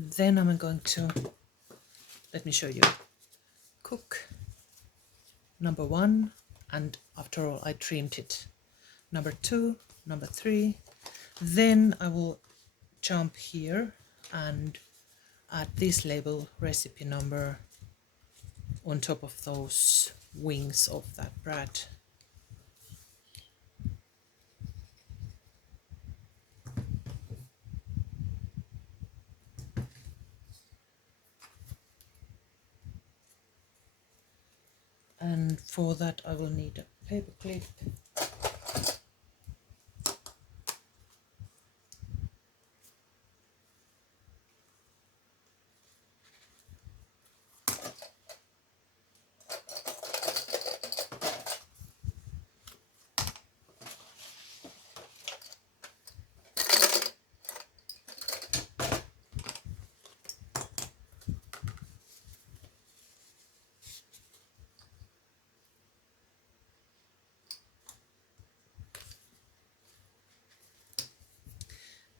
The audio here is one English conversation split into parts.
Then I'm going to, let me show you, cook number 1, and after all I trimmed it, number 2, number 3. Then I will jump here and add this label, recipe number, on top of those wings of that bread. And for that I will need a paper clip.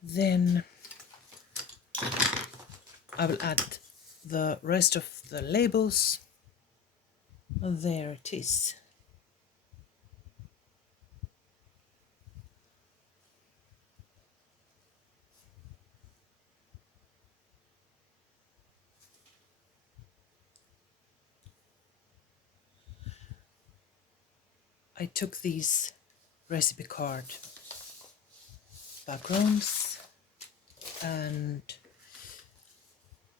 Then I will add the rest of the labels. There it is. I took these recipe card backgrounds and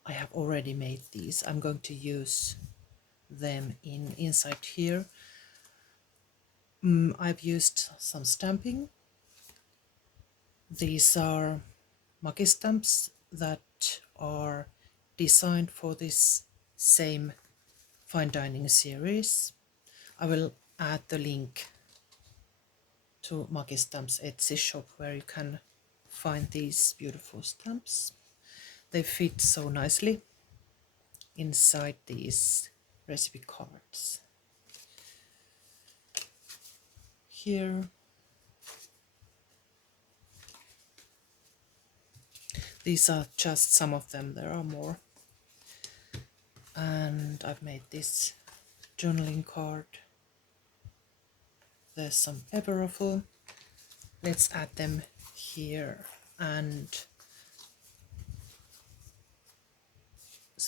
I have already made these. I'm going to use them inside here. I've used some stamping. These are Maki stamps that are designed for this same fine dining series. I will add the link to Maki Stamps Etsy shop where you can find these beautiful stamps. They fit so nicely inside these recipe cards. Here, these are just some of them, there are more. And I've made this journaling card. There's some paper ruffle. Let's add them here. And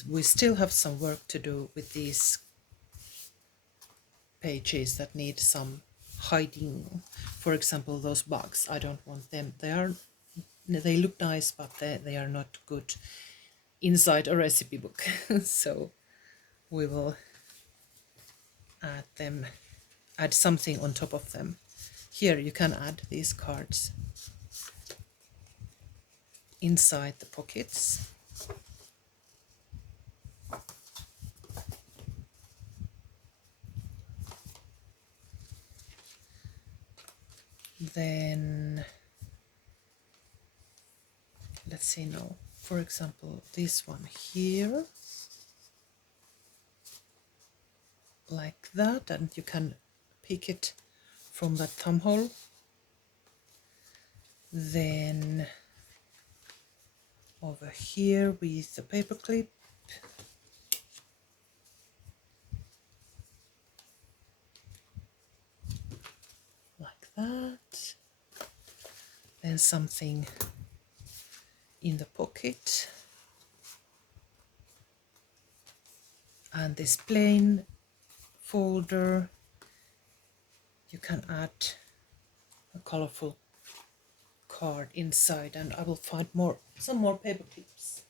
we still have some work to do with these pages that need some hiding. For example, those bugs, I don't want them. They look nice, but they are not good inside a recipe book. So we will add something on top of them. Here you can add these cards inside the pockets. Then let's see now, for example, this one here, like that, and you can pick it from that thumb hole. Then over here with the paper clip, like that. Then something in the pocket, and this plain folder, you can add a colorful card inside, and I will find some more paper clips.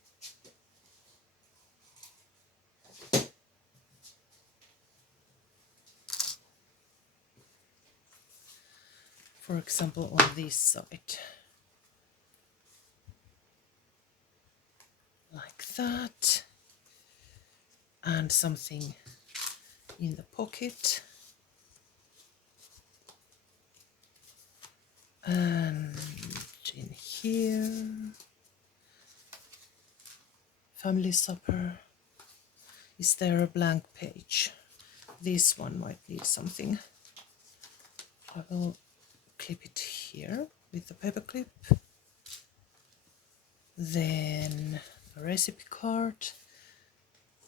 For example, on this side, like that, and something in the pocket, and in here, family supper. Is there a blank page? This one might need something. I will clip it here with the paper clip. Then a recipe card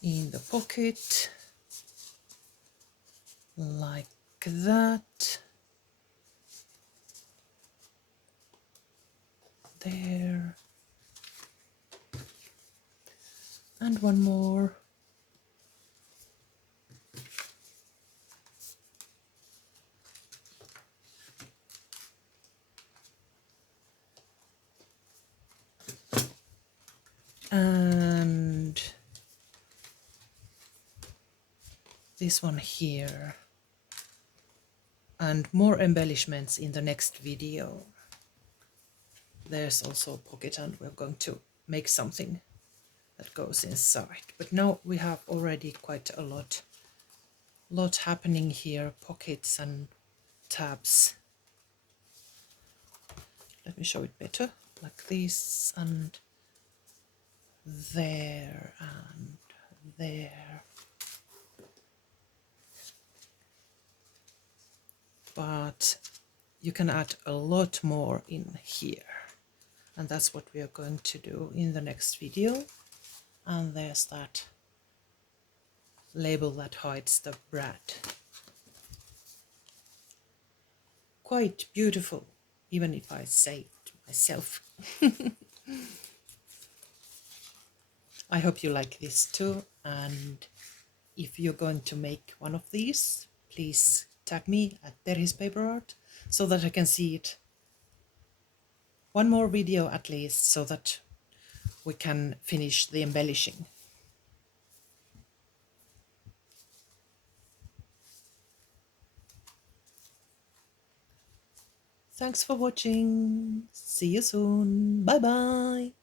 in the pocket, like that. There. And one more. And this one here. And more embellishments in the next video. There's also a pocket, and we're going to make something that goes inside. But now we have already quite a lot happening here. Pockets and tabs. Let me show it better, like this, and there, and there. But you can add a lot more in here, and that's what we are going to do in the next video. And there's that label that hides the bread. Quite beautiful, even if I say it myself. I hope you like this too, and if you're going to make one of these, please tag me at Terhi's Paper Art so that I can see it. One more video at least, so that we can finish the embellishing. Thanks for watching. See you soon. Bye bye.